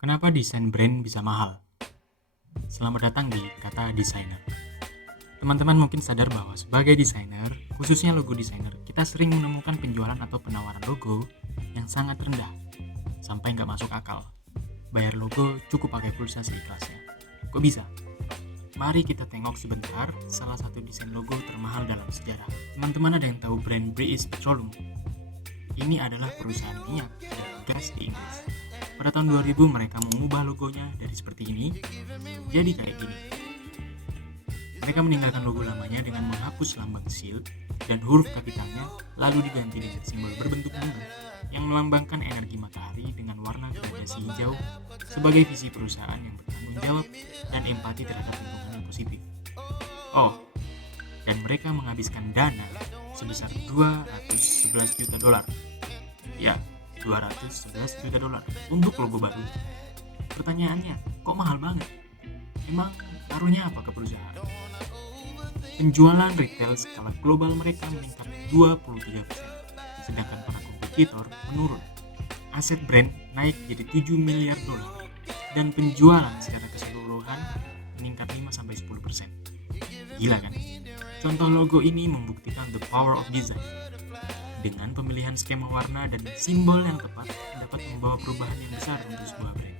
Kenapa desain brand bisa mahal? Selamat datang di Kata Desainer. Teman-teman mungkin sadar bahwa sebagai desainer, khususnya logo desainer, kita sering menemukan penjualan atau penawaran logo yang sangat rendah, sampai nggak masuk akal. Bayar logo cukup pakai pulsa seikhlasnya. Kok bisa? Mari kita tengok sebentar salah satu desain logo termahal dalam sejarah. Teman-teman ada yang tahu brand British Petroleum? Ini adalah perusahaan minyak dan gas di Inggris. Pada tahun 2000 mereka mengubah logonya dari seperti ini jadi kayak gini. Mereka meninggalkan logo lamanya dengan menghapus lambang seal dan huruf kapitalnya, lalu diganti dengan simbol berbentuk bunga yang melambangkan energi matahari dengan warna gradasi hijau sebagai visi perusahaan yang bertanggung jawab dan empati terhadap lingkungan yang positif. Oh, dan mereka menghabiskan dana sebesar 211 juta dolar. Ya, 211 juta dolar untuk logo baru. Pertanyaannya, kok mahal banget? Emang taruhnya apa ke perusahaan? Penjualan retail skala global mereka meningkat 23%, sedangkan para kompetitor menurun. Aset brand naik jadi 7 miliar dolar, dan penjualan secara keseluruhan meningkat 5-10%. Gila kan? Contoh logo ini membuktikan the power of design. Dengan pemilihan skema warna dan simbol yang tepat dapat membawa perubahan yang besar untuk sebuah brand.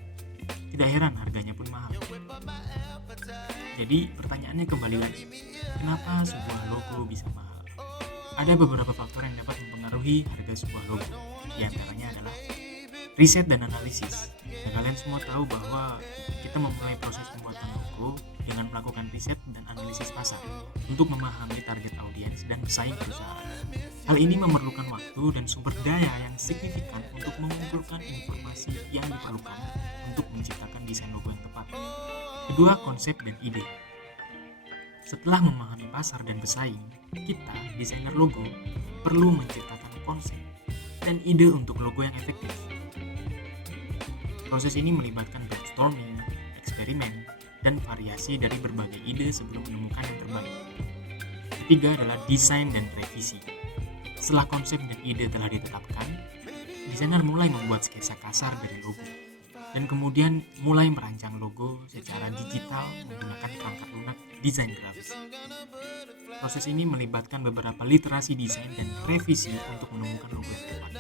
Tidak heran harganya pun mahal. Jadi pertanyaannya kembali lagi, kenapa sebuah logo bisa mahal? Ada beberapa faktor yang dapat mempengaruhi harga sebuah logo. Di antaranya adalah riset dan analisis. Dan kalian semua tahu bahwa kita memulai proses pembuatan logo dengan melakukan riset dan analisis pasar untuk memahami target audiens dan pesaing perusahaan. Hal ini memerlukan waktu dan sumber daya yang signifikan untuk mengumpulkan informasi yang diperlukan untuk menciptakan desain logo yang tepat. Kedua, konsep dan ide. Setelah memahami pasar dan pesaing, kita, desainer logo, perlu menciptakan konsep dan ide untuk logo yang efektif. Proses ini melibatkan brainstorming, eksperimen, dan variasi dari berbagai ide sebelum menemukan yang terbaik. Ketiga adalah desain dan revisi. Setelah konsep dan ide telah ditetapkan, desainer mulai membuat sketsa kasar dari logo, dan kemudian mulai merancang logo secara digital menggunakan perangkat lunak desain grafis. Proses ini melibatkan beberapa literasi desain dan revisi untuk menemukan logo yang tepat.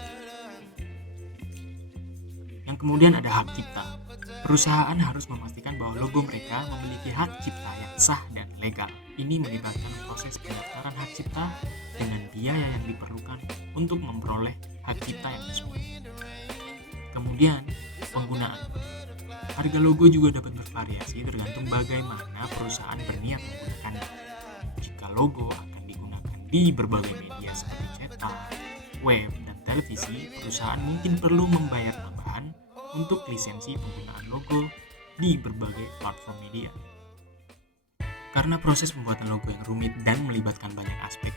Yang kemudian ada hak cipta. Perusahaan harus memastikan bahwa logo mereka memiliki hak cipta yang sah dan legal. Ini melibatkan proses pendaftaran hak cipta dengan biaya yang diperlukan untuk memperoleh hak cipta yang sesuai. Kemudian, penggunaan. Harga logo juga dapat bervariasi tergantung bagaimana perusahaan berniat menggunakannya. Jika logo akan digunakan di berbagai media seperti cetak, web, dan televisi, perusahaan mungkin perlu membayar tambahan untuk lisensi penggunaan logo di berbagai platform media. Karena proses pembuatan logo yang rumit dan melibatkan banyak aspek,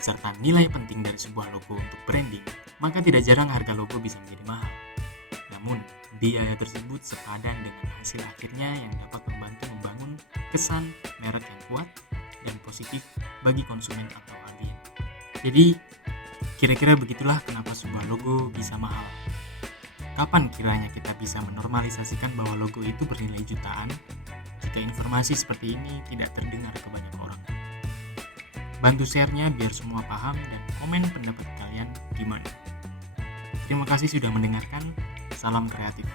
serta nilai penting dari sebuah logo untuk branding, maka tidak jarang harga logo bisa menjadi mahal. Namun, biaya tersebut sepadan dengan hasil akhirnya yang dapat membantu membangun kesan merek yang kuat dan positif bagi konsumen atau audiens. Jadi, kira-kira begitulah kenapa sebuah logo bisa mahal. Kapan kiranya kita bisa menormalisasikan bahwa logo itu bernilai jutaan jika informasi seperti ini tidak terdengar ke banyak orang? Bantu share-nya biar semua paham dan komen pendapat kalian gimana. Terima kasih sudah mendengarkan. Salam kreatif.